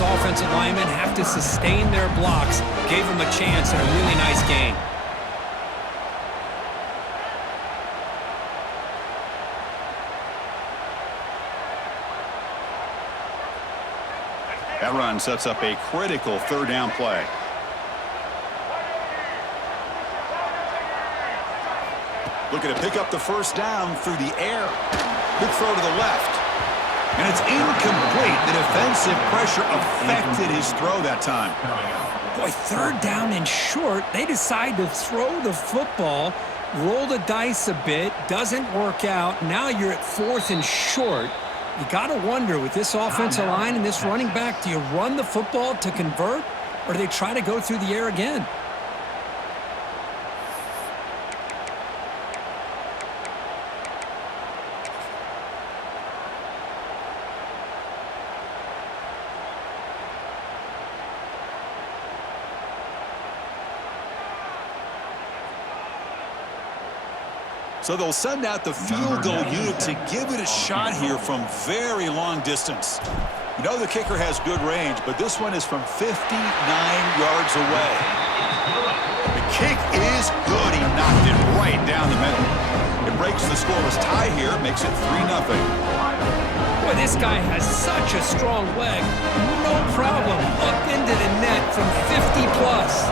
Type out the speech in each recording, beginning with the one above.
those offensive linemen have to sustain their blocks. Gave them a chance and a really nice game. That run sets up a critical third down play. Looking to pick up the first down through the air. Good throw to the left. And it's incomplete. The defensive pressure affected his throw that time. Boy, third down and short. They decide to throw the football, roll the dice a bit, doesn't work out. Now you're at fourth and short. You got to wonder, with this offensive line and this running back, do you run the football to convert, or do they try to go through the air again? So they'll send out the field goal unit to give it a shot here from very long distance. You know the kicker has good range, but this one is from 59 yards away. The kick is good. He knocked it right down the middle. It breaks the scoreless tie here, makes it 3-0. Boy, this guy has such a strong leg. No problem. Up into the net from 50 plus.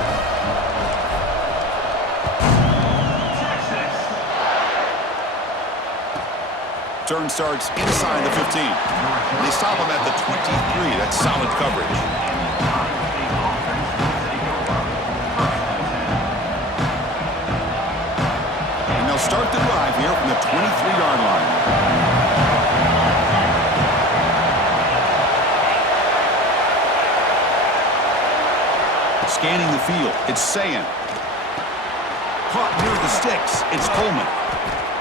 Turn starts inside the 15. They stop him at the 23. That's solid coverage. And they'll start the drive here from the 23-yard line. Scanning the field, it's Sayan. Caught near the sticks, it's Coleman.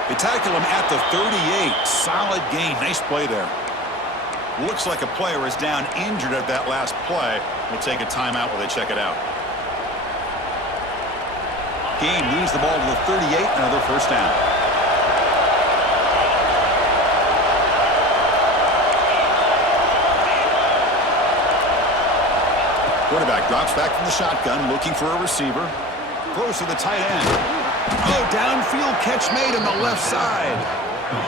They tackle him at the 38. Solid gain. Nice play there. Looks like a player is down injured at that last play. We'll take a timeout while they check it out. Gain moves the ball to the 38. Another first down. Quarterback drops back from the shotgun, looking for a receiver. Throws to the tight end. Oh, downfield catch made on the left side.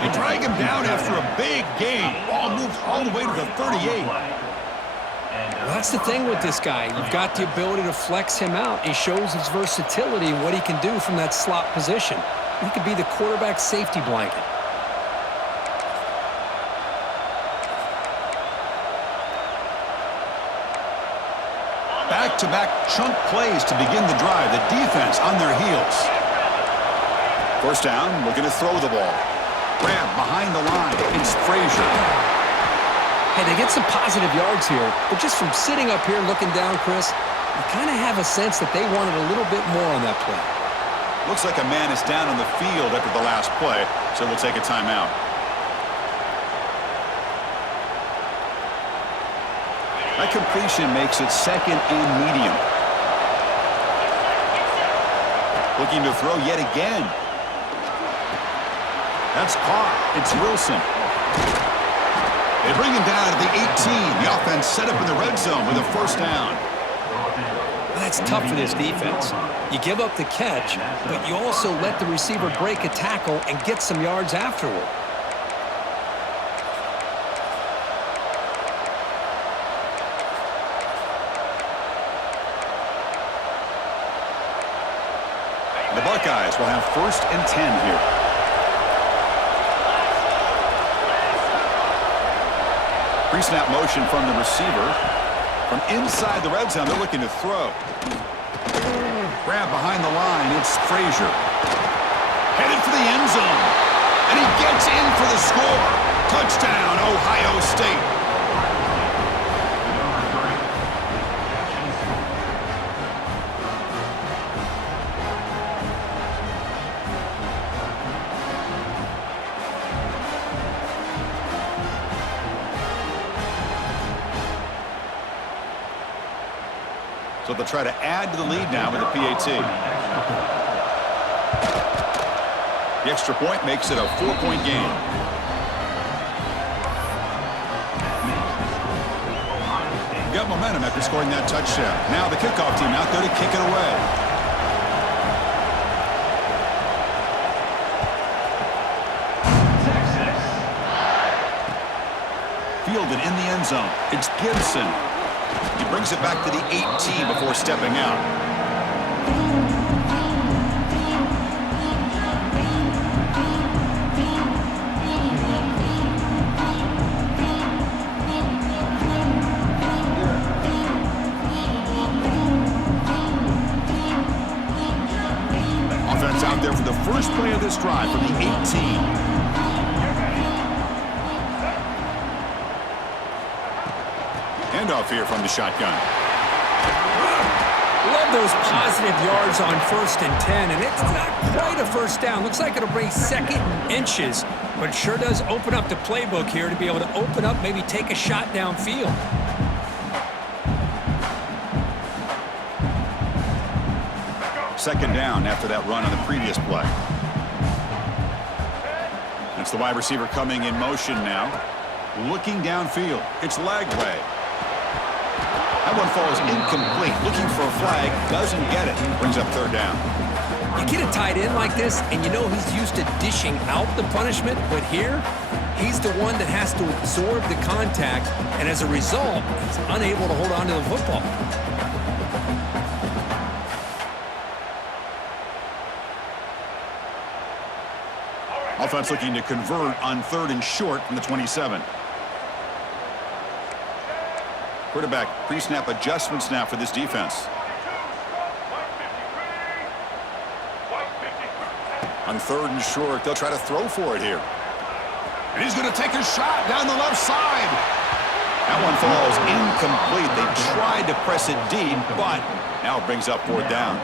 They drag him down after a big gain. Ball moved all the way to the 38. Well, that's the thing with this guy. You've got the ability to flex him out. He shows his versatility and what he can do from that slot position. He could be the quarterback safety blanket. Back-to-back chunk plays to begin the drive. The defense on their heels. First down, looking to throw the ball. Grab behind the line. It's Frazier. Hey, they get some positive yards here, but just from sitting up here looking down, Chris, you kind of have a sense that they wanted a little bit more on that play. Looks like a man is down on the field after the last play, so we'll take a timeout. That completion makes it second and medium. Looking to throw yet again. That's caught. It's Wilson. They bring him down to the 18. The offense set up in the red zone with a first down. That's tough for this defense. You give up the catch, but you also let the receiver break a tackle and get some yards afterward. The Buckeyes will have 1st and 10 here. Pre-snap motion from the receiver. From inside the red zone, they're looking to throw. Grab behind the line, it's Frazier. Headed for the end zone. And he gets in for the score. Touchdown, Ohio State. So they'll try to add to the lead now with the PAT. The extra point makes it a 4-point game. Got momentum after scoring that touchdown. Now the kickoff team out there to kick it away. Fielded in the end zone. It's Gibson. He brings it back to the 18 before stepping out. Offense out there for the first play of this drive from the 18. Handoff here from the shotgun. Love those positive yards on 1st and 10, and it's not quite a first down. Looks like it'll bring 2nd and inches, but it sure does open up the playbook here to be able to open up, maybe take a shot downfield. Second down after that run on the previous play. It's the wide receiver coming in motion now. Looking downfield. It's Lagway. That one falls incomplete. Looking for a flag. Doesn't get it. Brings up 3rd down. You get a tight end like this, and you know he's used to dishing out the punishment, but here, he's the one that has to absorb the contact, and as a result, he's unable to hold on to the football. Offense looking to convert on 3rd and short from the 27. Quarterback pre-snap adjustments now for this defense. On 3rd and short, they'll try to throw for it here. And he's going to take a shot down the left side. That one falls incomplete. They tried to press it deep, but now it brings up 4th down.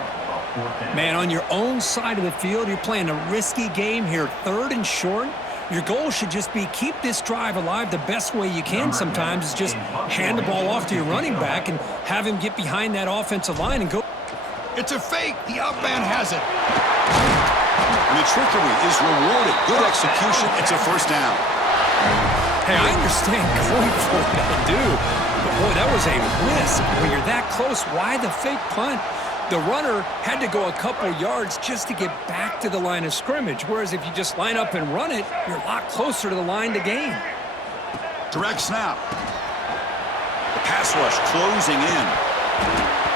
Man, on your own side of the field, you're playing a risky game here, 3rd and short. Your goal should just be keep this drive alive the best way you can sometimes is just hand the ball off to your running back and have him get behind that offensive line and go. It's a fake. The out man has it. And the trickery is rewarded. Good execution. It's a 1st down. Hey, I understand going for it, I do. But, boy, that was a risk. When you're that close, why the fake punt? The runner had to go a couple yards just to get back to the line of scrimmage, whereas if you just line up and run it, you're a lot closer to the line to gain. Direct snap. The pass rush closing in.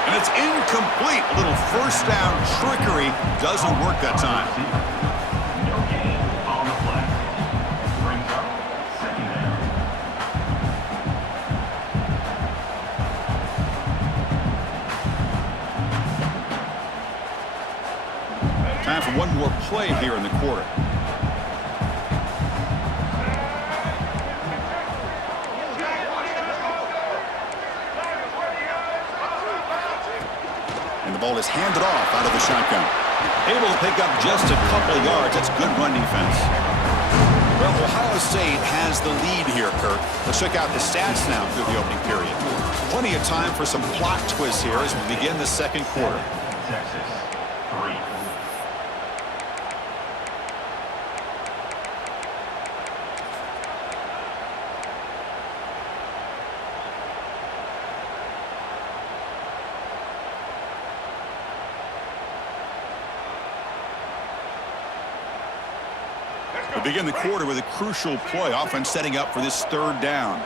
And it's incomplete. A little 1st down trickery doesn't work that time. No gain on the play. Brings up 2nd down. Time for one more play here in the quarter. And the ball is handed off out of the shotgun. Able to pick up just a couple of yards. That's good run defense. Well, Ohio State has the lead here, Kirk. Let's check out the stats now through the opening period. Plenty of time for some plot twists here as we begin the 2nd quarter. Texas, 3. We begin the quarter with a crucial play. Offense setting up for this 3rd down.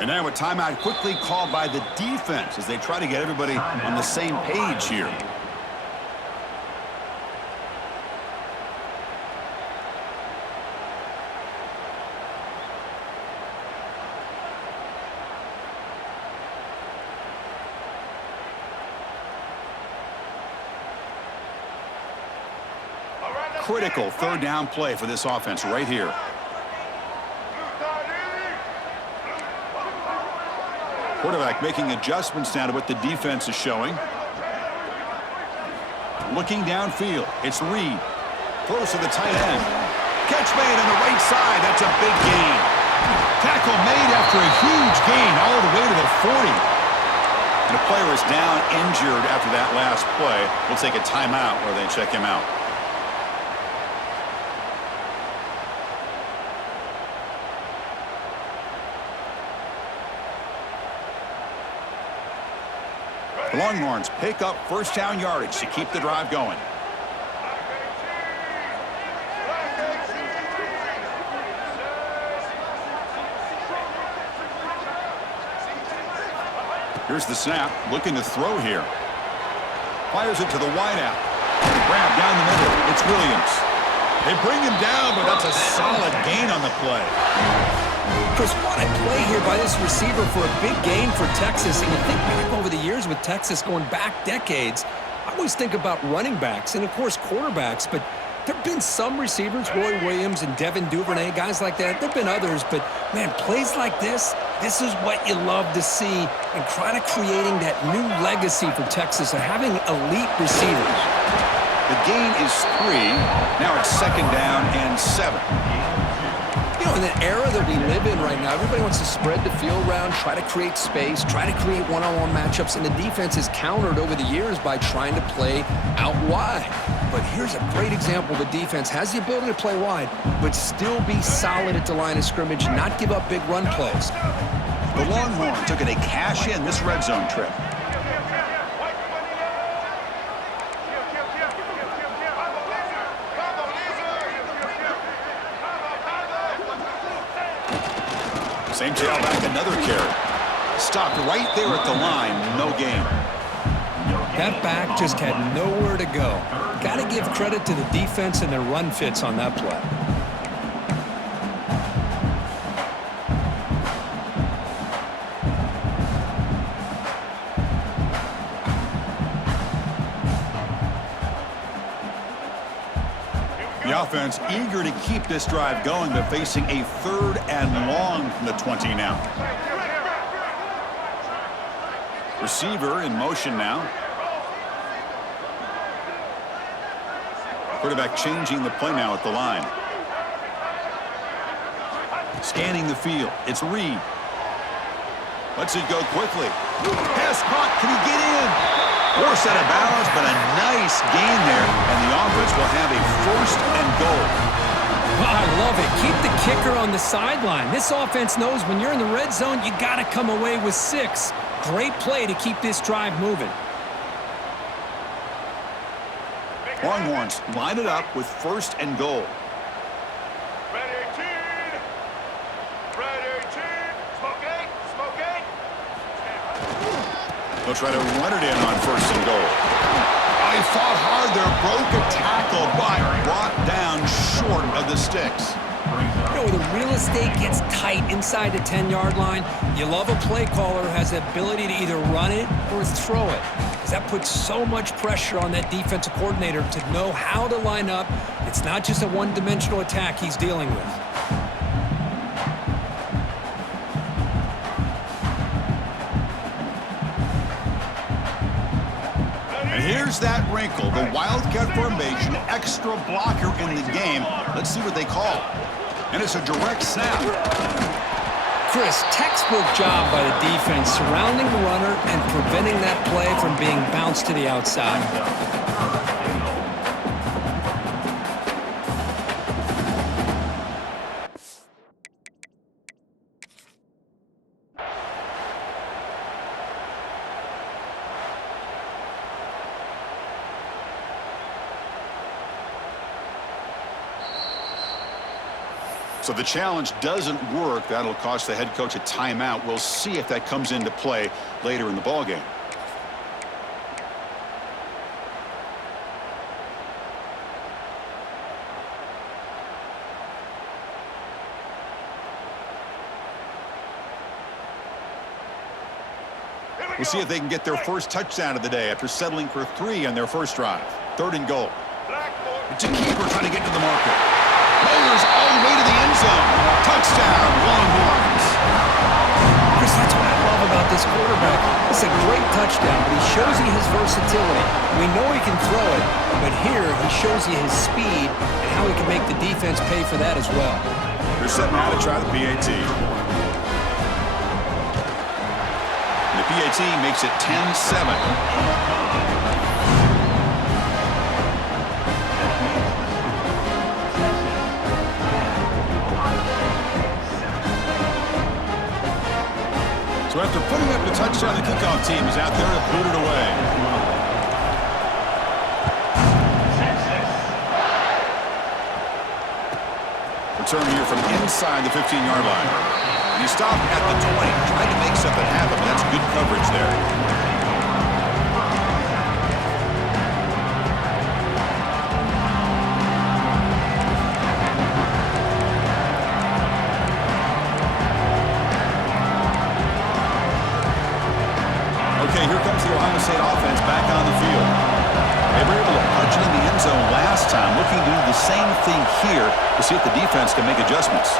And now a timeout quickly called by the defense as they try to get everybody on the same page here. Critical 3rd down play for this offense right here. Quarterback making adjustments now to what the defense is showing. Looking downfield. It's Reed. Close to the tight end. Catch made on the right side. That's a big gain. Tackle made after a huge gain all the way to the 40. And the player is down injured after that last play. We'll take a timeout where they check him out. The Longhorns pick up first down yardage to keep the drive going. Here's the snap, looking to throw here. Fires it to the wideout. Grab down the middle. It's Williams. They bring him down, but that's a solid gain on the play. Chris, what a play here by this receiver for a big gain for Texas. And you think back over the years with Texas going back decades, I always think about running backs and, of course, quarterbacks. But there have been some receivers, Roy Williams and Devin Duvernay, guys like that. There have been others. But, man, plays like this is what you love to see and kind of creating that new legacy for Texas of having elite receivers. The gain is 3. Now it's second down and 7. You know, in the era that we live in right now, everybody wants to spread the field around, try to create space, try to create one-on-one matchups, and the defense is countered over the years by trying to play out wide. But here's a great example. The defense has the ability to play wide, but still be solid at the line of scrimmage, not give up big run plays. The Longhorns took it a cash in this red zone trip. Same tailback, another carry. Stopped right there at the line, no gain. That back just had nowhere to go. Got to give credit to the defense and their run fits on that play. The offense eager to keep this drive going, but facing a 3rd and long from the 20 now. Receiver in motion now. Quarterback changing the play now at the line. Scanning the field. It's Reed. Lets it go quickly. Pass caught. Can he get in? Forced out of bounds, but a nice gain there, and the offense will have a 1st and goal. Well, I love it. Keep the kicker on the sideline. This offense knows when you're in the red zone, you got to come away with 6. Great play to keep this drive moving. Longhorns line it up with 1st and goal. Ready, team! Ready, team! Smoke 8! Smoke 8! They'll try to run it in on 1st and goal. He fought hard there, broke a tackle, but brought down short of the sticks. You know, when the real estate gets tight inside the 10-yard line, you love a play caller who has the ability to either run it or throw it. Because that puts so much pressure on that defensive coordinator to know how to line up. It's not just a one-dimensional attack he's dealing with. Here's that wrinkle, the Wildcat formation, extra blocker in the game. Let's see what they call. And it's a direct snap. Chris, textbook job by the defense surrounding the runner and preventing that play from being bounced to the outside. So the challenge doesn't work. That'll cost the head coach a timeout. We'll see if that comes into play later in the ballgame. We'll see if they can get their first touchdown of the day after settling for 3 on their first drive. 3rd and goal. It's a keeper trying to get to the marker. Layers all the way to the end zone. Touchdown, Longhorns. Chris, that's what I love about this quarterback. It's a great touchdown, but he shows you his versatility. We know he can throw it, but here he shows you his speed and how he can make the defense pay for that as well. They're setting out to try the PAT. And the PAT makes it 10-7. So after putting up the touchdown, the kickoff team is out there to boot it away. Return here from inside the 15-yard line. And he stopped at the 20, trying to make something happen, but that's good coverage there. Okay, here comes the Ohio State offense back on the field. They were able to punch it in the end zone last time, looking to do the same thing here to see if the defense can make adjustments.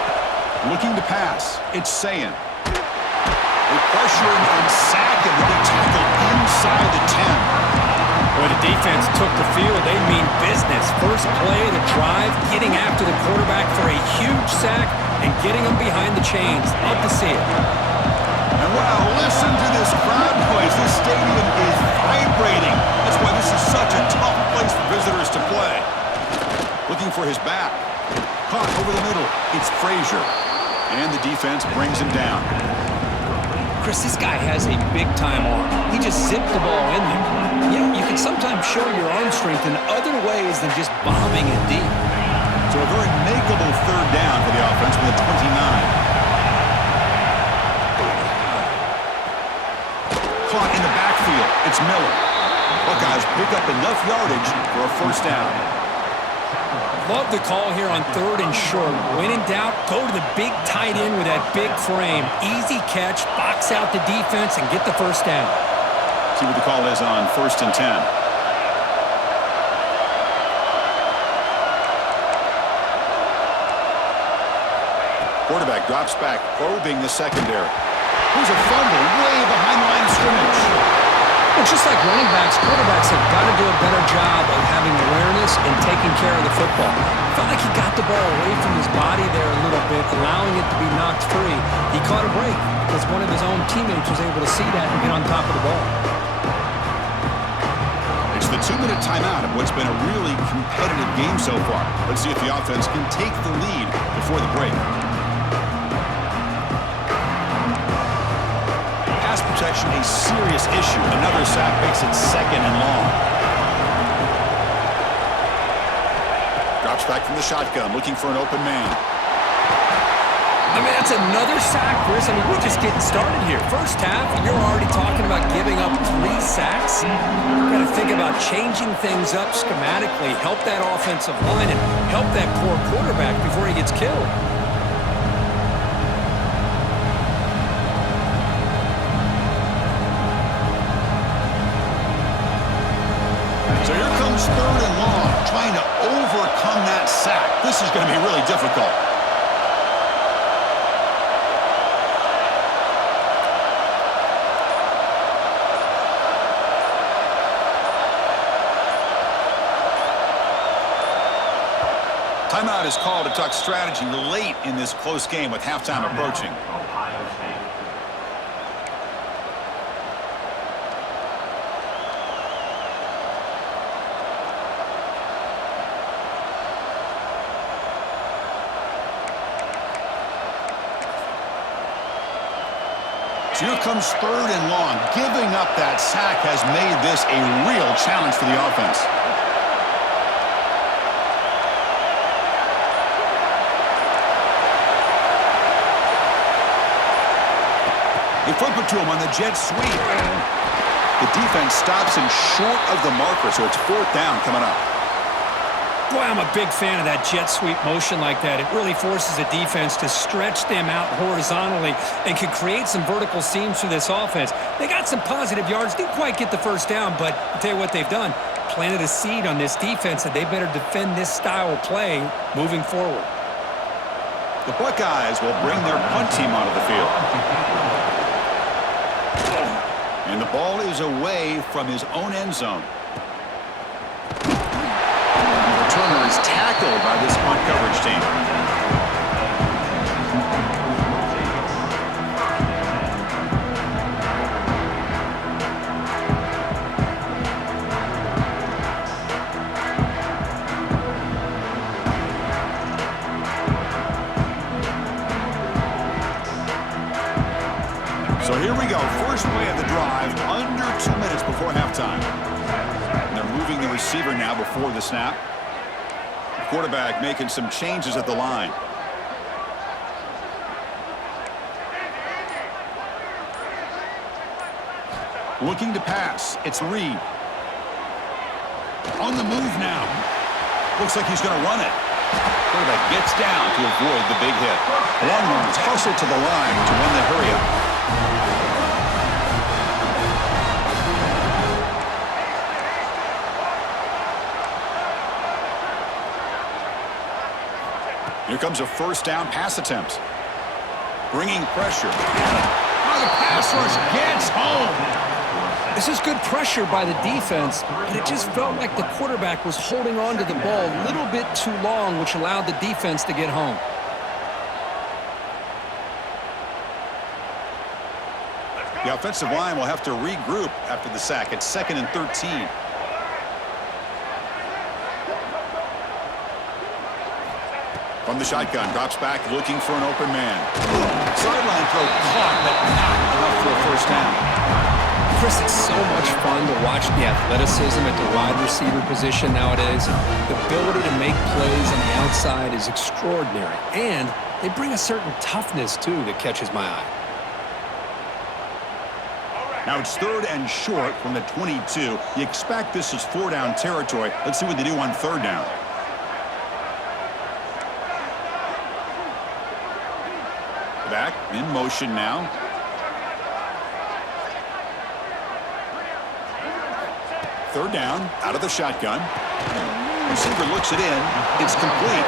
Looking to pass, it's Sayin. They pressure him and sack him with a tackle inside the 10. When the defense took the field, they mean business. First play of the drive, getting after the quarterback for a huge sack and getting him behind the chains. Love to see it. And wow, listen to this crowd noise. This stadium is vibrating. That's why this is such a tough place for visitors to play. Looking for his back. Caught over the middle. It's Frazier. And the defense brings him down. Chris, this guy has a big-time arm. He just zipped the ball in there. You know, you can sometimes show your arm strength in other ways than just bombing it deep. So a very makeable third down for the offense with a 29. Caught in the backfield. It's Miller. Buckeyes pick up enough yardage for a first down. Love the call here on 3rd and short. When in doubt, go to the big tight end with that big frame. Easy catch, box out the defense, and get the first down. See what the call is on 1st and 10. Quarterback drops back, probing the secondary. There's a fumble way behind the line of scrimmage. Well, just like running backs, quarterbacks have got to do a better job of having awareness and taking care of the football. Felt like he got the ball away from his body there a little bit, allowing it to be knocked free. He caught a break because one of his own teammates was able to see that and get on top of the ball. It's the 2-minute timeout of what's been a really competitive game so far. Let's see if the offense can take the lead before the break. Pass protection a serious issue. Another sack makes it 2nd and long. Drops back from the shotgun, looking for an open man. I mean, that's another sack, Chris. I mean, we're just getting started here. First half, you're already talking about giving up 3 sacks. You've got to think about changing things up schematically, help that offensive line, and help that poor quarterback before he gets killed. So here comes 3rd and long, trying to overcome that sack. This is going to be really difficult. Timeout is called to talk strategy late in this close game with halftime approaching. Ohio State. So here comes 3rd and long. Giving up that sack has made this a real challenge for the offense. They flip it to him on the jet sweep. The defense stops him short of the marker, so it's 4th down coming up. Boy, I'm a big fan of that jet sweep motion like that. It really forces a defense to stretch them out horizontally and can create some vertical seams for this offense. They got some positive yards, didn't quite get the first down, but I'll tell you what they've done. Planted a seed on this defense that they better defend this style of play moving forward. The Buckeyes will bring their punt team onto the field. And the ball is away from his own end zone. The returner is tackled by this punt coverage team. So here we go. First play of the drive, under 2 minutes before halftime. And they're moving the receiver now before the snap. The quarterback making some changes at the line. Looking to pass. It's Reed. On the move now. Looks like he's going to run it. Quarterback gets down to avoid the big hit. Longhorns hustle to the line to win the hurry-up. Here comes a first down pass attempt. Bringing pressure. Oh, the pass rush gets home. This is good pressure by the defense, but it just felt like the quarterback was holding on to the ball a little bit too long, which allowed the defense to get home. The offensive line will have to regroup after the sack. It's 2nd and 13. From the shotgun, drops back looking for an open man. Sideline throw caught, but not enough for a first down. Chris, it's so much fun to watch the athleticism at the wide receiver position nowadays. The ability to make plays on the outside is extraordinary, and they bring a certain toughness, too, that catches my eye. Now it's 3rd and short from the 22. You expect this is 4-down territory. Let's see what they do on 3rd down. Back in motion now. Third down, out of the shotgun. Receiver looks it in. It's complete.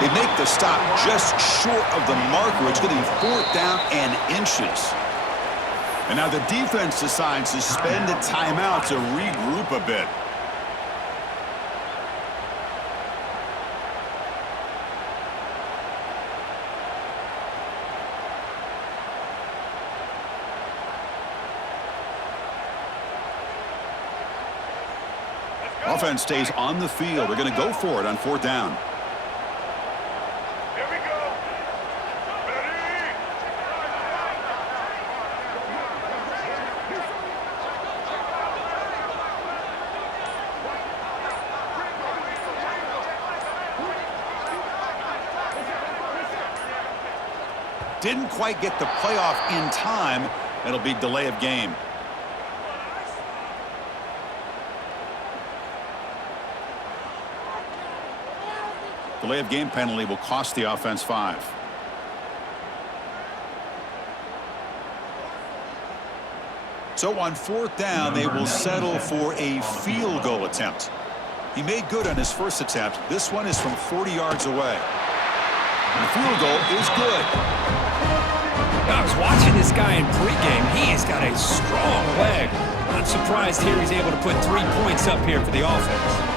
They make the stop just short of the marker. It's going to be 4th down and inches. And now the defense decides to spend a timeout to regroup a bit. Offense stays on the field. They're going to go for it on 4th down. Here we go. Ready? Didn't quite get the playoff in time. It'll be delay of game. Delay of game penalty will cost the offense 5. So on 4th down, they will settle for a field goal attempt. He made good on his first attempt. This one is from 40 yards away. And the field goal is good. I was watching this guy in pregame. He has got a strong leg. Not surprised here he's able to put 3 points up here for the offense.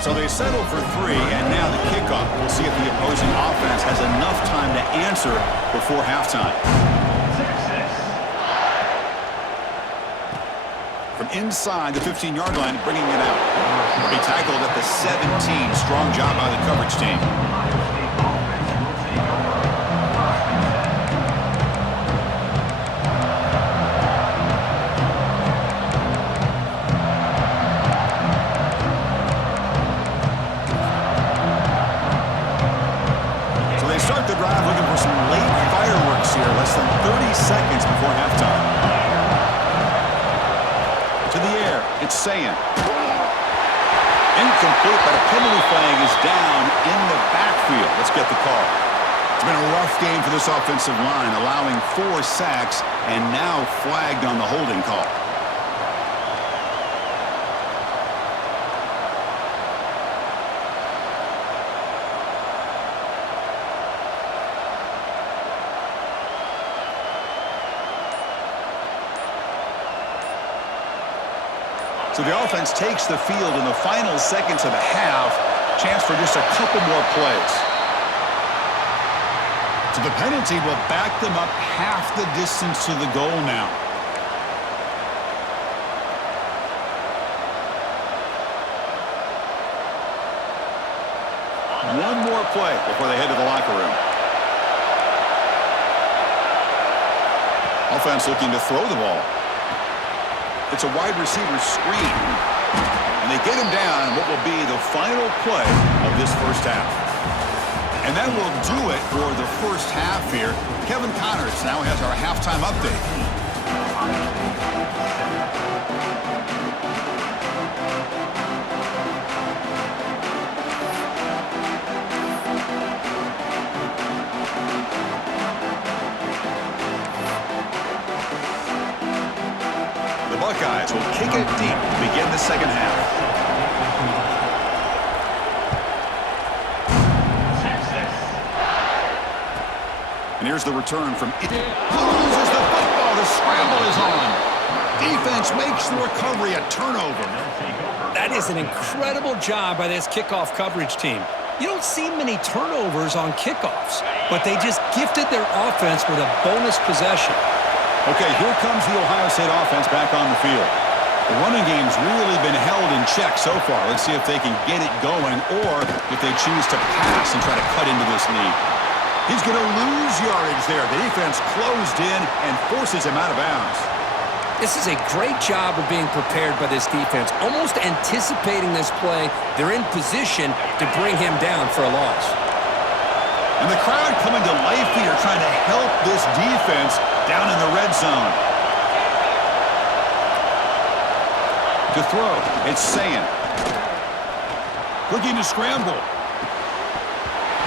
So they settle for 3, and now the kickoff. We'll see if the opposing offense has enough time to answer before halftime. From inside the 15-yard line, bringing it out. He'll be tackled at the 17. Strong job by the coverage team. Less than 30 seconds before halftime. To the air, it's Sayin. Incomplete, but a penalty flag is down in the backfield. Let's get the call. It's been a rough game for this offensive line, allowing 4 sacks and now flagged on the holding call. So the offense takes the field in the final seconds of the half. Chance for just a couple more plays. So the penalty will back them up half the distance to the goal now. One more play before they head to the locker room. Offense looking to throw the ball. It's a wide receiver screen. And they get him down in what will be the final play of this first half. And that will do it for the first half here. Kevin Connors now has our halftime update. The Buckeyes will kick it deep to begin the second half. And here's the return from it. Loses the football. The scramble is on. Defense makes the recovery a turnover. That is an incredible job by this kickoff coverage team. You don't see many turnovers on kickoffs, but they just gifted their offense with a bonus possession. Okay, here comes the Ohio State offense back on the field. The running game's really been held in check so far. Let's see if they can get it going or if they choose to pass and try to cut into this lead. He's going to lose yardage there. The defense closed in and forces him out of bounds. This is a great job of being prepared by this defense, almost anticipating this play. They're in position to bring him down for a loss. And the crowd coming to life here, trying to help this defense down in the red zone. To throw, it's Sayin. Looking to scramble.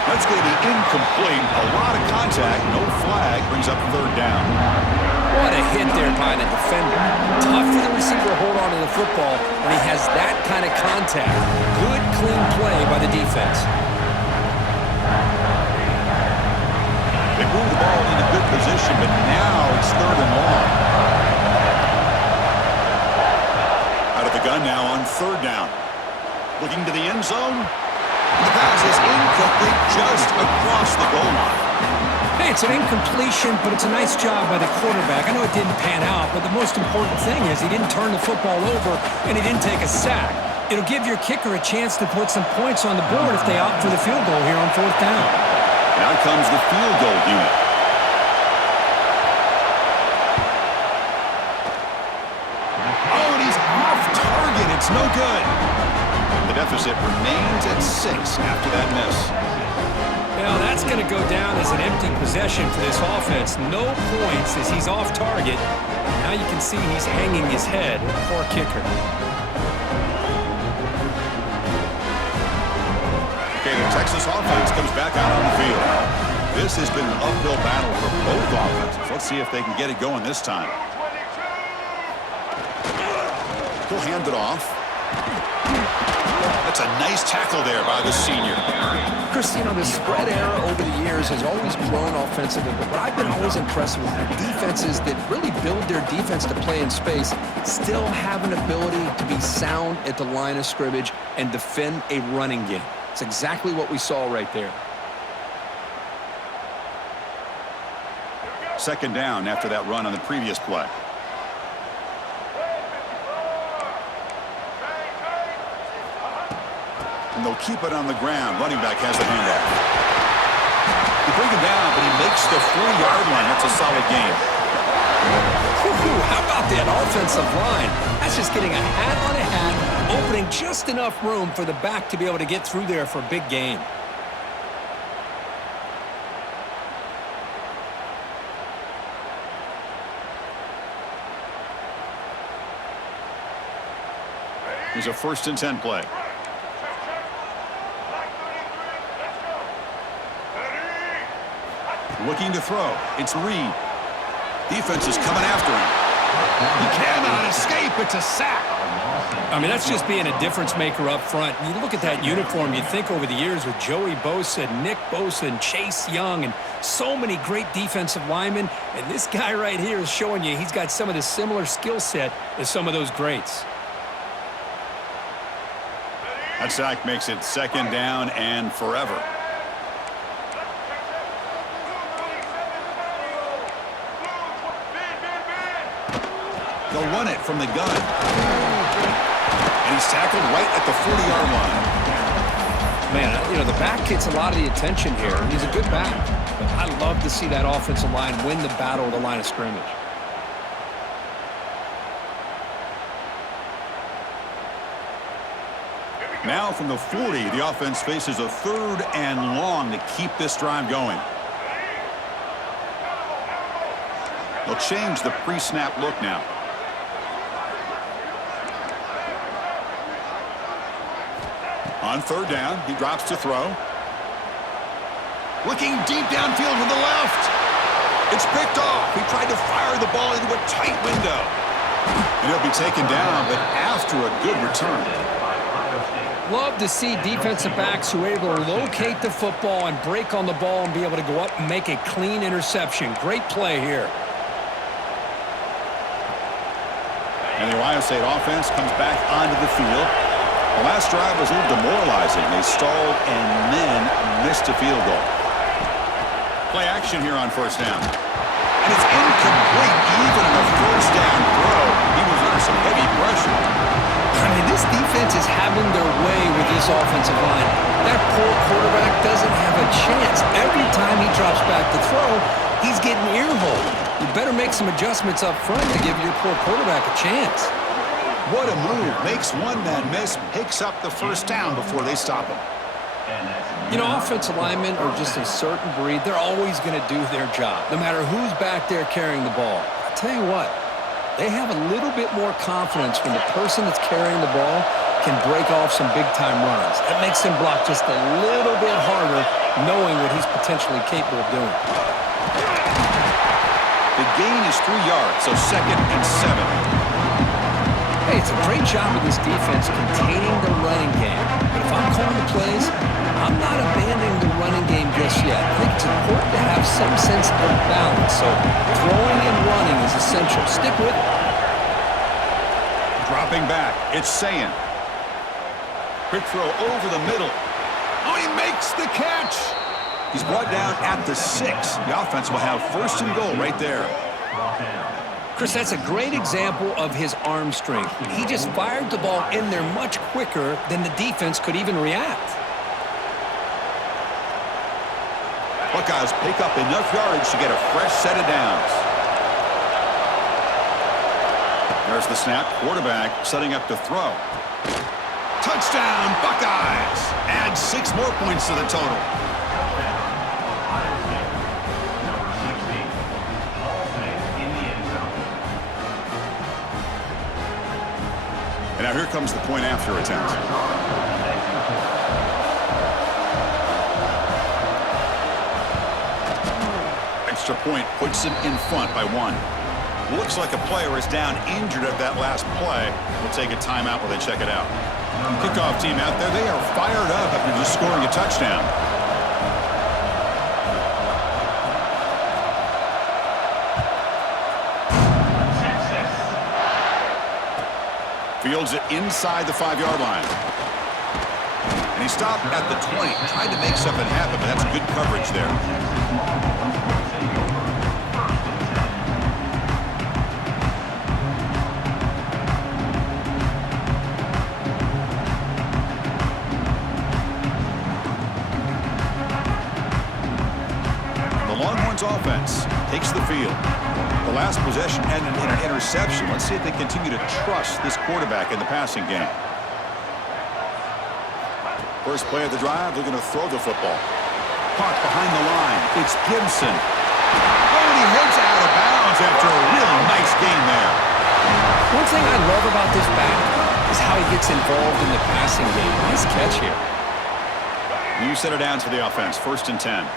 That's going to be incomplete. A lot of contact, no flag, brings up third down. What a hit there by the defender. Tough for the receiver to hold on to the football when he has that kind of contact. Good, clean play by the defense. They move the ball into good position, but now it's third and long. Out of the gun now on third down. Looking to the end zone. The pass is incomplete just across the goal line. Hey, it's an incompletion, but it's a nice job by the quarterback. I know it didn't pan out, but the most important thing is he didn't turn the football over and he didn't take a sack. It'll give your kicker a chance to put some points on the board if they opt for the field goal here on fourth down. Now comes the field goal unit. Oh, and he's off target. It's no good. The deficit remains at 6 after that miss. Well, that's going to go down as an empty possession for this offense. No points as he's off target. Now you can see he's hanging his head. Poor kicker. Okay, the Texas offense comes back out on the field. This has been an uphill battle for both offenses. Let's see if they can get it going this time. He'll hand it off. That's a nice tackle there by the senior. Chris, you know, the spread era over the years has always grown offensively, but what I've been always impressed with are defenses that really build their defense to play in space, still have an ability to be sound at the line of scrimmage and defend a running game. It's exactly what we saw right there. Second down after that run on the previous play. And they'll keep it on the ground. Running back has the handoff. They bring him down, but he makes the 4-yard line. That's a solid game. How about that offensive line? That's just getting a hat on a hat, opening just enough room for the back to be able to get through there for a big game. Here's a 1st and 10 play. Looking to throw. It's Reed. Defense is coming after him. He cannot escape. It's a sack. I mean, that's just being a difference maker up front. You look at that uniform, you think over the years with Joey Bosa, Nick Bosa, and Chase Young, and so many great defensive linemen. And this guy right here is showing you he's got some of the similar skill set as some of those greats. That sack makes it second down and forever. They'll run it from the gun. And he's tackled right at the 40-yard line. Man, the back gets a lot of the attention here. He's a good back. But I love to see that offensive line win the battle of the line of scrimmage. Now from the 40, the offense faces a 3rd and long to keep this drive going. They'll change the pre-snap look now. On 3rd down, he drops to throw. Looking deep downfield to the left. It's picked off. He tried to fire the ball into a tight window. And he'll be taken down, but after a good return. Love to see defensive backs who are able to locate the football and break on the ball and be able to go up and make a clean interception. Great play here. And the Ohio State offense comes back onto the field. The last drive was a little demoralizing. They stalled and then missed a field goal. Play action here on 1st down. And it's incomplete even on a 1st down throw. He was under some heavy pressure. I mean, this defense is having their way with this offensive line. That poor quarterback doesn't have a chance. Every time he drops back to throw, he's getting earholed. You better make some adjustments up front to give your poor quarterback a chance. What a move. Makes one man miss, picks up the 1st down before they stop him. Offensive linemen are just a certain breed. They're always going to do their job, no matter who's back there carrying the ball. I'll tell you what, they have a little bit more confidence when the person that's carrying the ball can break off some big-time runs. That makes him block just a little bit harder, knowing what he's potentially capable of doing. The gain is 3 yards, so 2nd and 7. Hey, it's a great job of this defense containing the running game. But if I'm calling the plays, I'm not abandoning the running game just yet. I think it's important to have some sense of balance. So throwing and running is essential. Stick with it. Dropping back, it's Sayin. Quick throw over the middle. Oh, he makes the catch. He's brought down at the 6. The offense will have 1st and goal right there. Chris, that's a great example of his arm strength. He just fired the ball in there much quicker than the defense could even react. Buckeyes pick up enough yardage to get a fresh set of downs. There's the snap. Quarterback setting up to throw. Touchdown, Buckeyes! Add 6 more points to the total. And now here comes the point after attempt. Extra point puts it in front by 1. Looks like a player is down injured at that last play. We'll take a timeout while they check it out. Kickoff team out there, they are fired up after just scoring a touchdown. Fields it inside the 5-yard line. And he stopped at the 20. Tried to make something happen, but that's good coverage there. The Longhorns offense takes the field. The last possession ended in an interception. Let's see if they continue to trust this quarterback in the passing game. First play of the drive, they're going to throw the football. Caught behind the line. It's Gibson. Oh, and he heads out of bounds after a really nice gain there. One thing I love about this back is how he gets involved in the passing game. Nice catch here. You set it down to the offense. 1st and 10.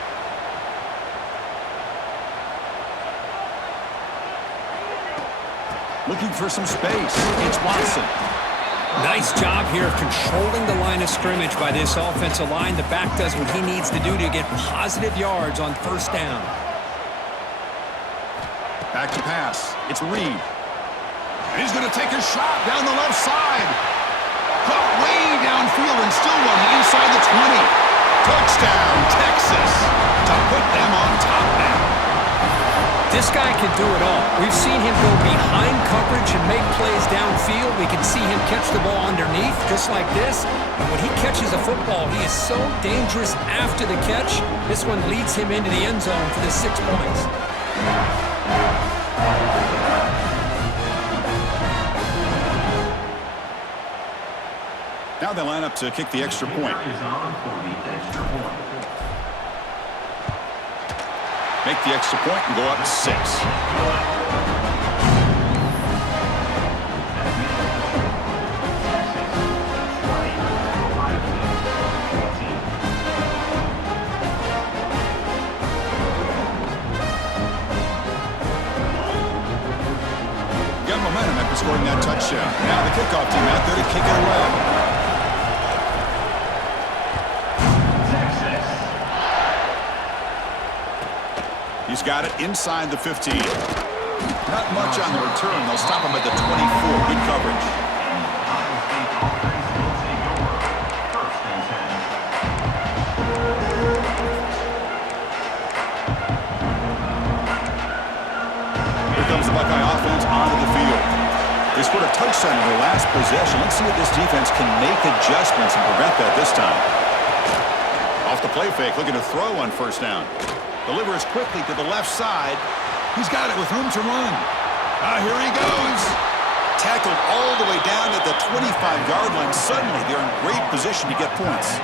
Looking for some space. It's Watson. Nice job here of controlling the line of scrimmage by this offensive line. The back does what he needs to do to get positive yards on 1st down. Back to pass. It's Reed. And he's going to take a shot down the left side. Caught way downfield and still running inside the 20. Touchdown, Texas, to put them on top now. This guy can do it all. We've seen him go behind coverage and make plays downfield. We can see him catch the ball underneath, just like this. And when he catches a football, he is so dangerous after the catch. This one leads him into the end zone for the 6 points. Now they line up to kick the extra point. Make the extra point and go up 6. Got momentum after scoring that touchdown. Now the kickoff team out there to kick it away. He's got it inside the 15. Not much on the return. They'll stop him at the 24. Good coverage. Here comes the Buckeye offense onto the field. They scored a touchdown in their last possession. Let's see if this defense can make adjustments and prevent that this time. Off the play fake, looking to throw on first down. Delivers quickly to the left side. He's got it with room to run. Here he goes. Tackled all the way down at the 25-yard line. Suddenly, they're in great position to get points.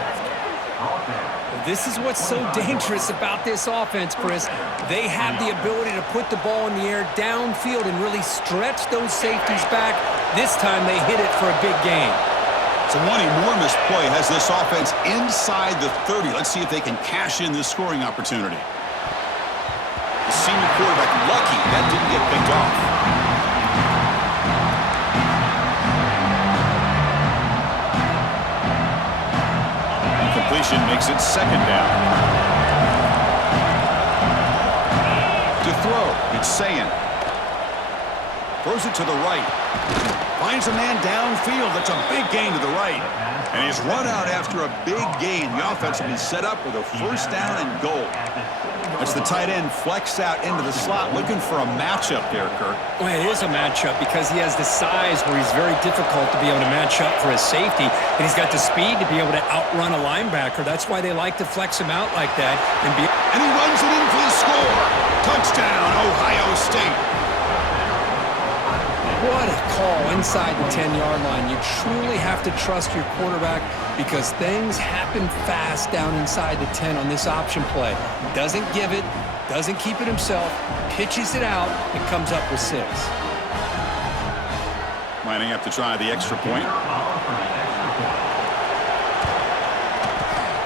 This is what's so dangerous about this offense, Chris. They have the ability to put the ball in the air downfield and really stretch those safeties back. This time, they hit it for a big gain. So one enormous play has this offense inside the 30. Let's see if they can cash in this scoring opportunity. The senior quarterback lucky that didn't get picked off. Completion makes it second down. To throw, it's Sayin. Throws it to the right. Finds a man downfield. That's a big gain to the right. And he's run out after a big gain. The offense will be set up with a first down and goal. That's the tight end flexed out into the slot, looking for a matchup there, Kirk. Well, it is a matchup because he has the size where he's very difficult to be able to match up for his safety, and he's got the speed to be able to outrun a linebacker. That's why they like to flex him out like that. And he runs it in for the score. Touchdown, Ohio State. What a call inside the 10-yard line. You truly have to trust your quarterback because things happen fast down inside the 10 on this option play. Doesn't give it, doesn't keep it himself, pitches it out, and comes up with 6. Lining up to try the extra point.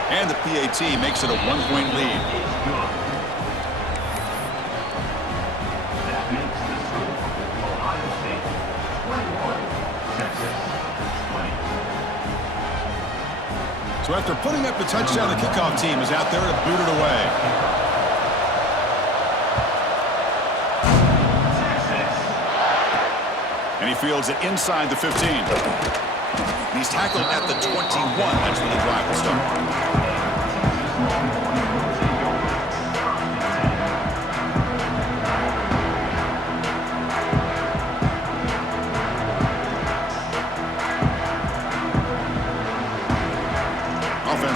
And the PAT makes it a 1-point lead. So after putting up the touchdown, the kickoff team is out there to boot it away. And he fields it inside the 15. And he's tackled at the 21. That's where the drive will start.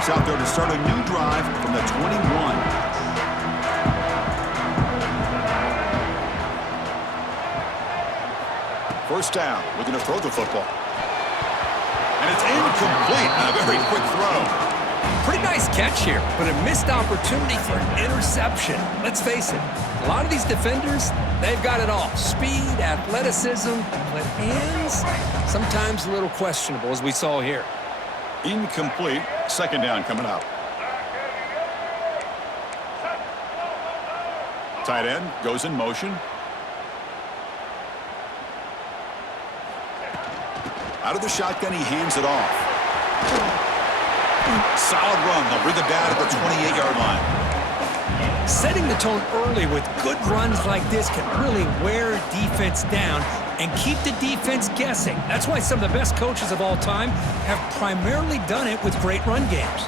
Out there to start a new drive from the 21. First down, looking to throw the football. And it's incomplete on a very quick throw. Pretty nice catch here, but a missed opportunity for an interception. Let's face it, a lot of these defenders, they've got it all. Speed, athleticism, but hands, sometimes a little questionable, as we saw here. Incomplete. Second down coming up. Tight end goes in motion. Out of the shotgun, he hands it off. Solid run. They'll bring it down at the 28-yard line. Setting the tone early with good runs like this can really wear defense down and keep the defense guessing. That's why some of the best coaches of all time have primarily done it with great run games.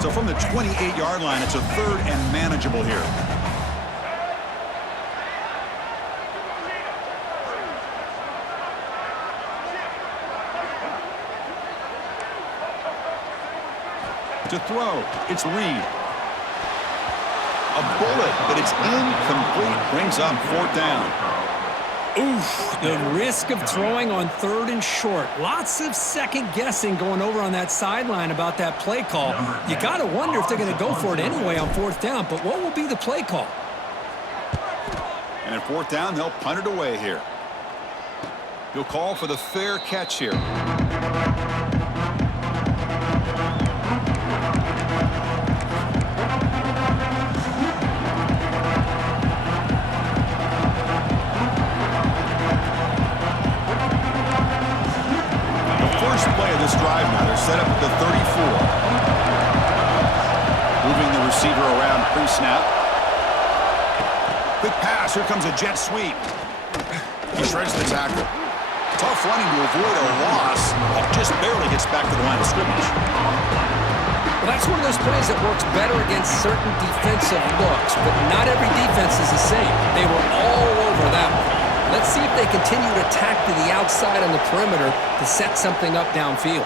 So from the 28-yard line, it's a third and manageable here. To throw, it's Reed. A bullet, but it's incomplete. Brings up 4th down. Oof, the risk of throwing on 3rd and short. Lots of second guessing going over on that sideline about that play call. You got to wonder if they're going to go for it anyway on 4th down, but what will be the play call? And at 4th down, they'll punt it away here. He'll call for the fair catch here. This drive now, they're set up at the 34. Moving the receiver around pre-snap. Quick pass, here comes a jet sweep. He shreds the tackle. Tough running to avoid a loss, but just barely gets back to the line of scrimmage. Well, that's one of those plays that works better against certain defensive looks, but not every defense is the same. They were all over that one. Let's see if they continue to attack to the outside on the perimeter to set something up downfield.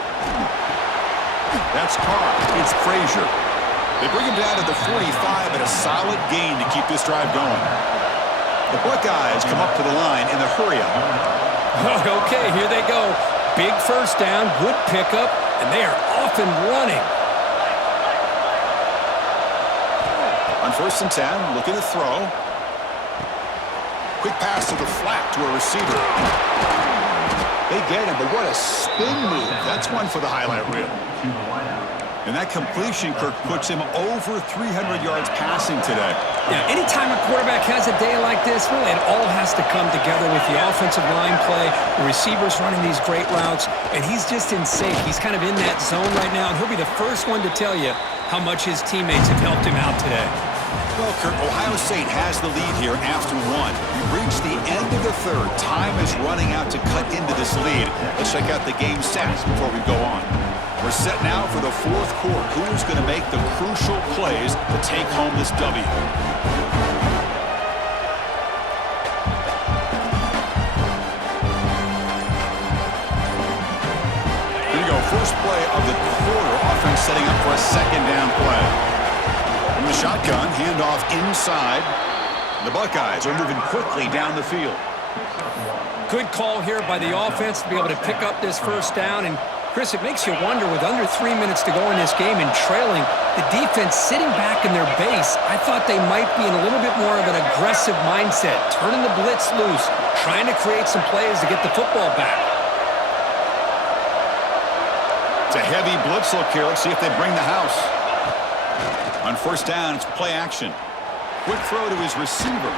That's Carr. It's Frazier. They bring him down to the 45 at a solid gain to keep this drive going. The Buckeyes come up to the line in the hurry-up. Okay, here they go. Big 1st down, good pickup, and they are off and running. On 1st and 10, looking to throw. Quick pass to the flat to a receiver. They get him, but what a spin move. That's one for the highlight reel. And that completion, Kirk, puts him over 300 yards passing today. Yeah, anytime a quarterback has a day like this, really it all has to come together with the offensive line play, the receivers running these great routes, and he's just in sync. He's kind of in that zone right now, and he'll be the first one to tell you how much his teammates have helped him out today. Well, Kirk, Ohio State has the lead here after 1. We've reached the end of the 3rd. Time is running out to cut into this lead. Let's check out the game stats before we go on. We're set now for the 4th quarter. Who's going to make the crucial plays to take home this W? Here we go. First play of the quarter. Offense setting up for a 2nd down play. From the shotgun, handoff inside. The Buckeyes are moving quickly down the field. Good call here by the offense to be able to pick up this 1st down. And, Chris, it makes you wonder, with under 3 minutes to go in this game and trailing, the defense sitting back in their base, I thought they might be in a little bit more of an aggressive mindset, turning the blitz loose, trying to create some plays to get the football back. It's a heavy blitz look here. Let's see if they bring the house. On 1st down, it's play action. Quick throw to his receiver.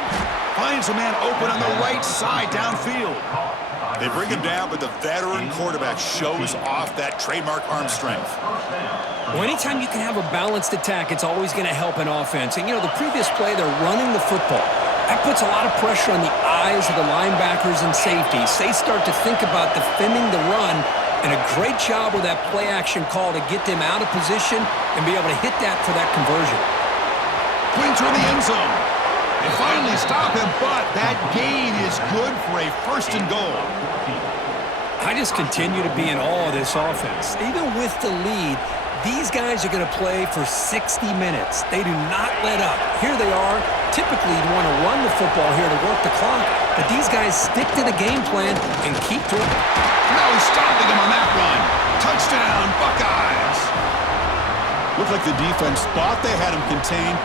Finds a man open on the right side downfield. They bring him down, but the veteran quarterback shows off that trademark arm strength. Well, anytime you can have a balanced attack, it's always going to help an offense. And, the previous play, they're running the football. That puts a lot of pressure on the eyes of the linebackers and safeties. They start to think about defending the run, and a great job with that play-action call to get them out of position and be able to hit that for that conversion. Quinn through the end zone. They finally stop him, but that gain is good for a 1st and goal. I just continue to be in awe of this offense. Even with the lead, these guys are going to play for 60 minutes. They do not let up. Here they are. Typically, you want to run the football here to work the clock, but these guys stick to the game plan and keep to it. No stopping him on that run. Touchdown, Buckeyes. Looked like the defense thought they had him contained.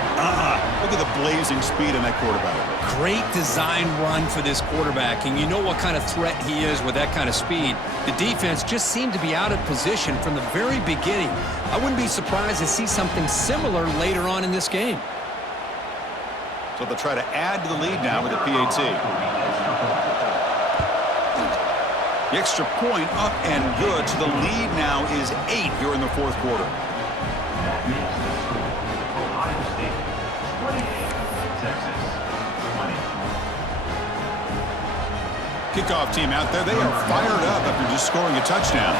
Look at the blazing speed in that quarterback. Great design run for this quarterback, and you know what kind of threat he is with that kind of speed. The defense just seemed to be out of position from the very beginning. I wouldn't be surprised to see something similar later on in this game. So they'll try to add to the lead now with a PAT. The extra point up and good, so the lead now is 8 here in the 4th quarter. Ohio State 28, Texas 20. Kickoff team out there, they are fired up after just scoring a touchdown.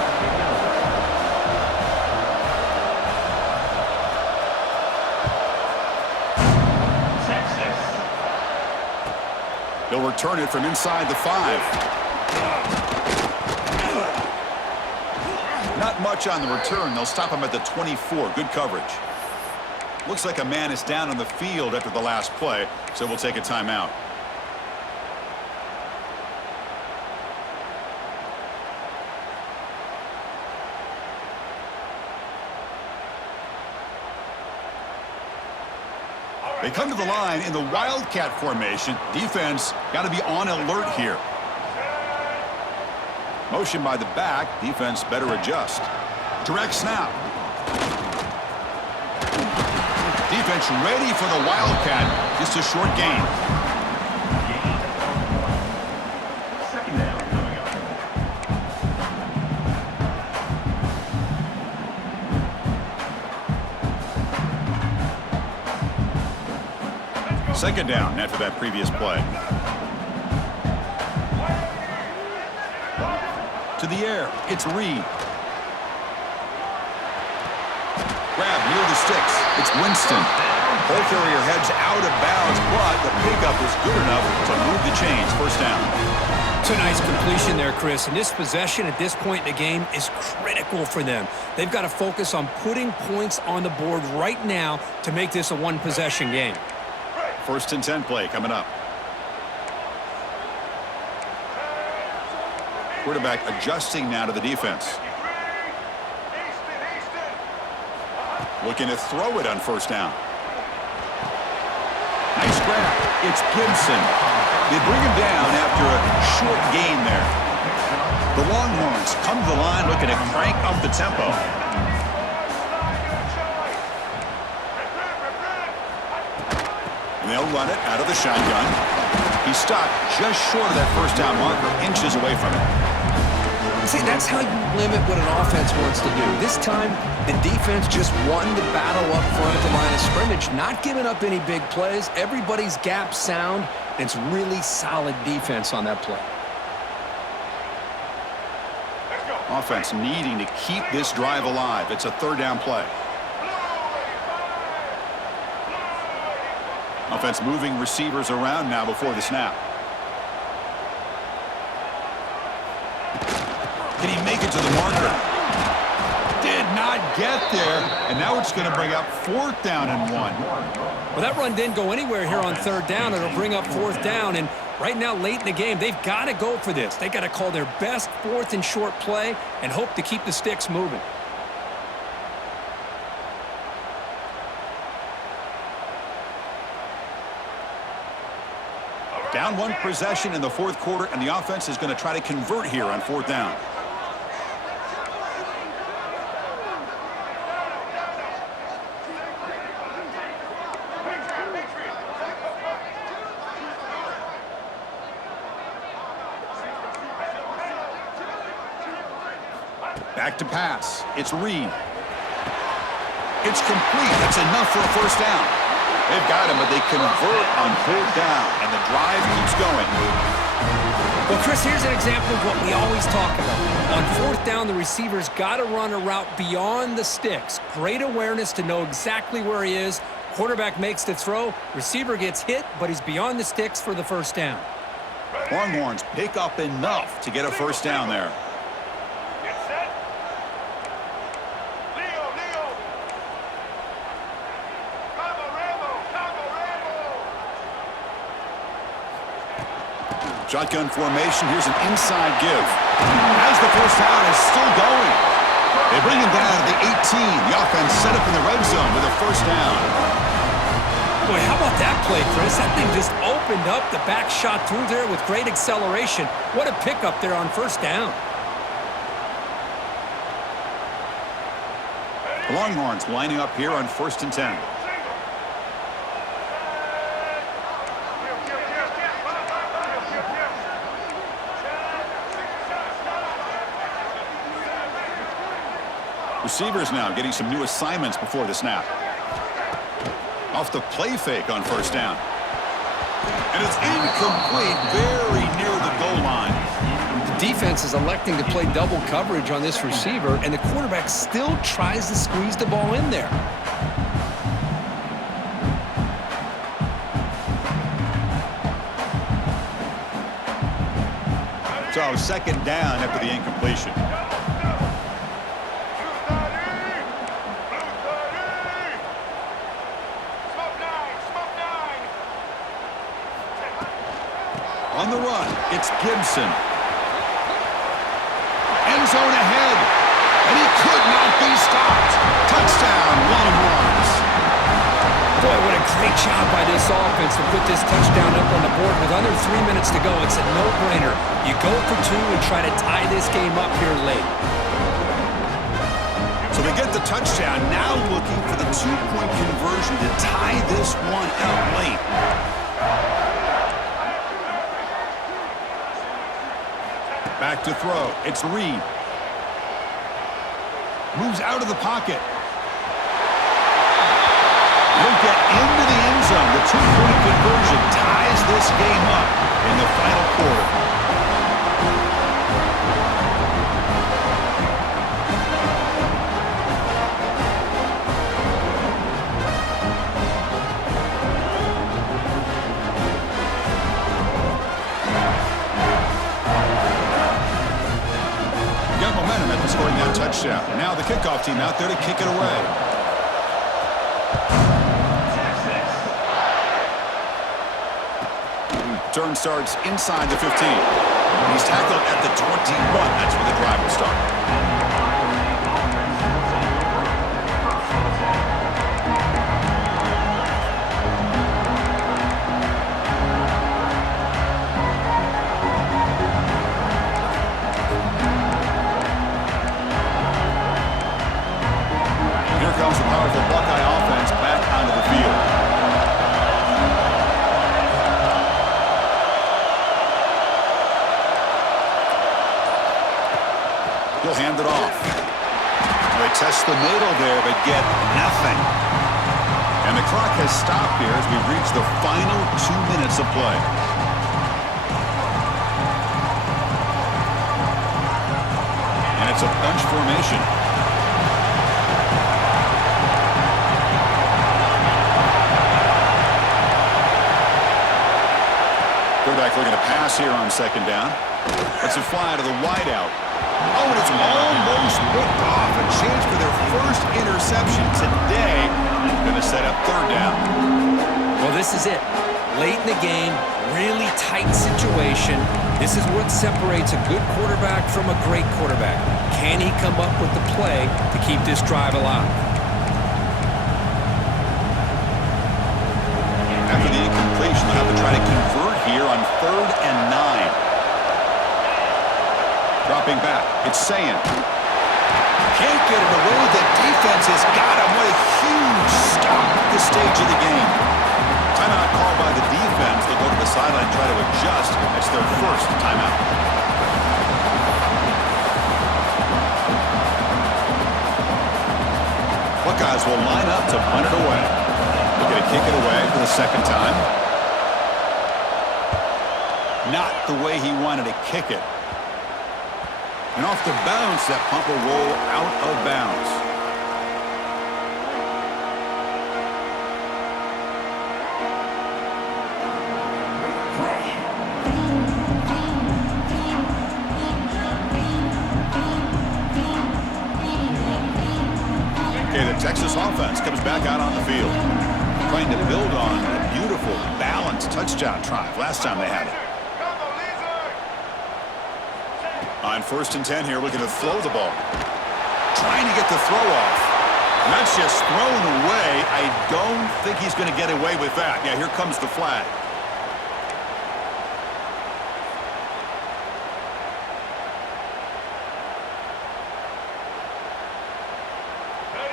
Texas. They'll return it from inside the 5. Not much on the return. They'll stop him at the 24. Good coverage. Looks like a man is down on the field after the last play, so we'll take a timeout. They come to the line in the Wildcat formation. Defense got to be on alert here. Motion by the back. Defense better adjust. Direct snap. Defense ready for the Wildcat. Just a short gain. Second down coming up. Second down after that previous play. To the air. It's Reed. Grab near the sticks. It's Winston. Ball carrier heads out of bounds, but the pickup is good enough to move the chains. First down. It's a nice completion there, Chris. And this possession at this point in the game is critical for them. They've got to focus on putting points on the board right now to make this a one-possession game. First and 10 play coming up. Quarterback adjusting now to the defense. Looking to throw it on first down. Nice grab. It's Gibson. They bring him down after a short gain there. The Longhorns come to the line looking to crank up the tempo. And they'll run it out of the shotgun. He's stopped just short of that first down marker, inches away from it. See, that's how you limit what an offense wants to do. This time, the defense just won the battle up front at the line of scrimmage, not giving up any big plays. Everybody's gap sound, and it's really solid defense on that play. Offense needing to keep this drive alive. It's a third down play. Offense moving receivers around now before the snap. Can he make it to the marker? Did not get there. And now it's going to bring up fourth down and 1. Well, that run didn't go anywhere here on third down. It'll bring up fourth down. And right now, late in the game, they've got to go for this. They've got to call their best fourth and short play and hope to keep the sticks moving. Down one possession in the fourth quarter, and the offense is going to try to convert here on fourth down. Back to pass. It's Reed. It's complete. That's enough for a first down. They've got him, but they convert on fourth down, and the drive keeps going. Well, Chris, here's an example of what we always talk about. On fourth down, the receiver's got to run a route beyond the sticks. Great awareness to know exactly where he is. Quarterback makes the throw. Receiver gets hit, but he's beyond the sticks for the first down. Longhorns pick up enough to get a first down there. Shotgun formation. Here's an inside give. As the first down is still going. They bring him down at the 18. The offense set up in the red zone with a first down. Boy, how about that play, Chris? That thing just opened up. The back shot through there with great acceleration. What a pickup there on first down. The Longhorns lining up here on first and 10. Receivers now getting some new assignments before the snap. Off the play fake on first down. And it's incomplete, very near the goal line. The defense is electing to play double coverage on this receiver, and the quarterback still tries to squeeze the ball in there. So second down after the incompletion. On the run, it's Gibson. End zone ahead. And he could not be stopped. Touchdown, Longhorns. Boy, what a great job by this offense to put this touchdown up on the board with under 3 minutes to go. It's a no-brainer. You go for two and try to tie this game up here late. So they get the touchdown, now looking for the two-point conversion to tie this one up late. Back to throw. It's Reed. Moves out of the pocket. He'll get into the end zone. The two-point conversion ties this game up in the final quarter. Got momentum after scoring that touchdown. Now the kickoff team out there to kick it away. Turn starts inside the 15. He's tackled at the 21. That's where the drive will start. Here comes the powerful Buckeye offense back onto the field. He'll hand it off. They test the middle there, but get nothing. And the clock has stopped here as we've reached the final 2 minutes of play. And it's a bunch formation. Quarterback looking to pass here on second down. It's a fly to the wideout. Oh, and it's almost picked off. A chance for their first interception today. Going to set up third down. Well, this is it. Late in the game, really tight situation. This is what separates a good quarterback from a great quarterback. Can he come up with the play to keep this drive alive? After the incompletion, they'll have to try to convert here on 3rd and 9. Dropping back, it's Sayin. Can't get it away. The defense has got him. What a huge stop at this stage of the game. Timeout called by the defense. They'll go to the sideline and try to adjust. It's their first timeout. Buckeyes will line up to punt it away. They're going to kick it away for the second time. Not the way he wanted to kick it. And off the bounce, that punt will roll out of bounds. Okay, the Texas offense comes back out on the field, trying to build on a beautiful, balanced touchdown drive last time they had it. On 1st and 10 here, looking to throw the ball. Trying to get the throw off. And that's just thrown away. I don't think he's going to get away with that. Yeah, here comes the flag.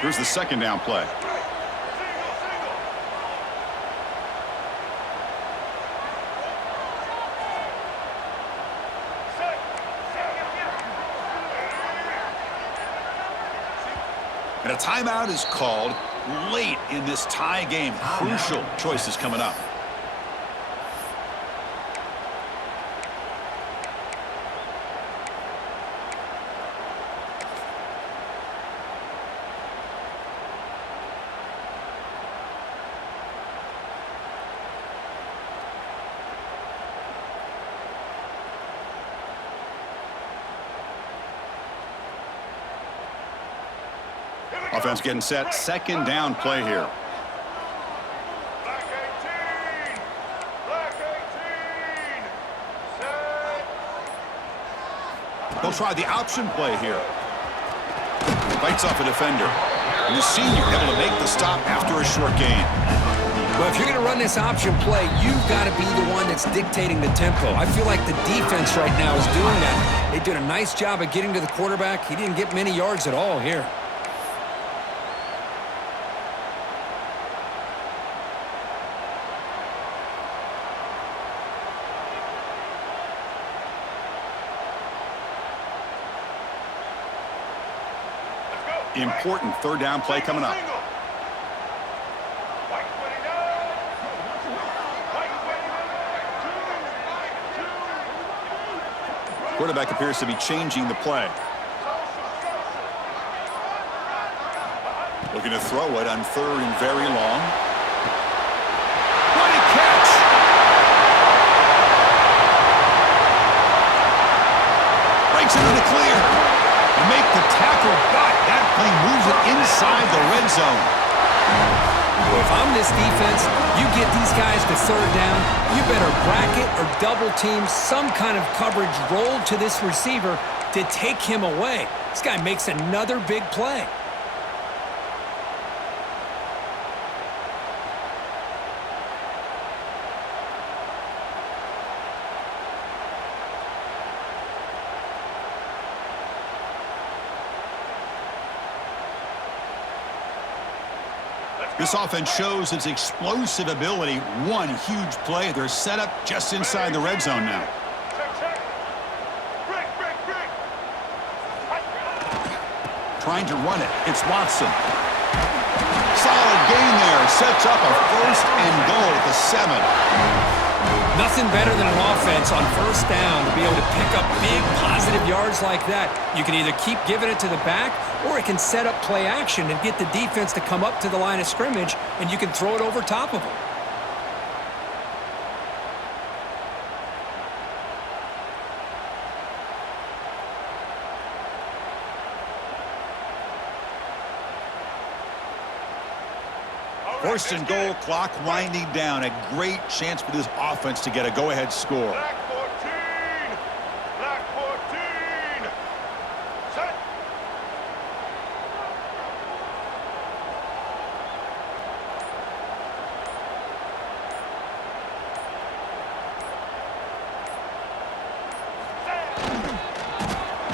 Here's the second down play. And a timeout is called late in this tie game. Crucial choices coming up. Offense getting set. Second down play here. Black 18! Black 18! They'll try the option play here. Fights off a defender. And the senior able to make the stop after a short gain. Well, if you're going to run this option play, you've got to be the one that's dictating the tempo. I feel like the defense right now is doing that. They did a nice job of getting to the quarterback. He didn't get many yards at all here. Important third down play coming up. Quarterback appears to be changing the play. Looking to throw it on third and very long. What a catch! Breaks into the clear. To make the tackle, but that play moves it inside the red zone. Well, if I'm this defense, you get these guys to third down, you better bracket or double team some kind of coverage roll to this receiver to take him away. This guy makes another big play. This offense shows its explosive ability. One huge play. They're set up just inside the red zone now. Trying to run it. It's Watson. Solid gain there. Sets up a first and goal at the 7. Nothing better than an offense on first down to be able to pick up big positive yards like that. You can either keep giving it to the back, or it can set up play action and get the defense to come up to the line of scrimmage, and you can throw it over top of them. First and goal, clock winding down. A great chance for this offense to get a go-ahead score. Black 14. Black 14. Set.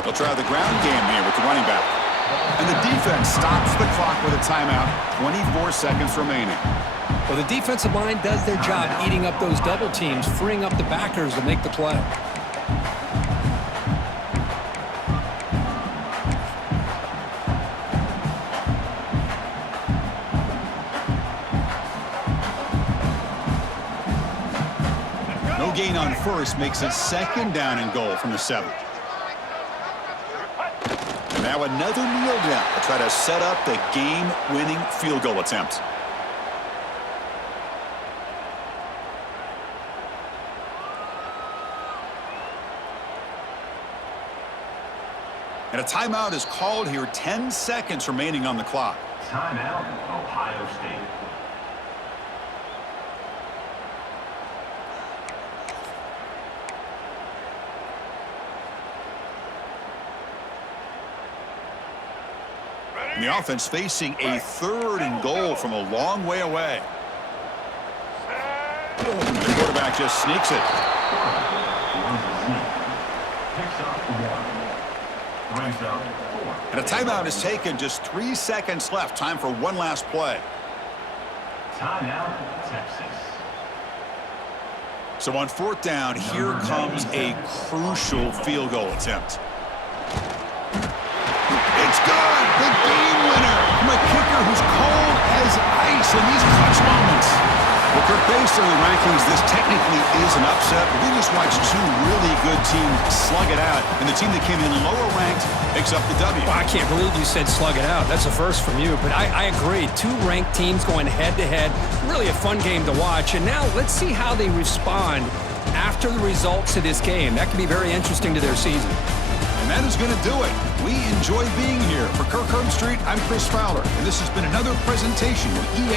They'll try the ground game here with the running back. And the defense stops the clock with a timeout. 24 seconds remaining. Well, the defensive line does their job eating up those double teams, freeing up the backers to make the play. No gain on first makes it second down and goal from the 7. And now another kneel down to try to set up the game-winning field goal attempt. And a timeout is called here. 10 seconds remaining on the clock. Timeout, Ohio State. And the offense facing a third and goal from a long way away. And the quarterback just sneaks it. Picks up 1. Brings up 4. And a timeout is taken. Just 3 seconds left. Time for one last play. Timeout, Texas. So on fourth down, here comes a crucial field goal attempt. It's good! The game winner from a kicker who's cold as ice in these clutch moments. Well, Kirk, based on the rankings, this technically is an upset. We just watched two really good teams slug it out, and the team that came in lower ranked picks up the W. Well, I can't believe you said slug it out. That's a first from you, but I agree. Two ranked teams going head-to-head. Really a fun game to watch, and now let's see how they respond after the results of this game. That could be very interesting to their season. And that is going to do it. We enjoy being here. For Kirk Herbstreit, I'm Chris Fowler, and this has been another presentation of EA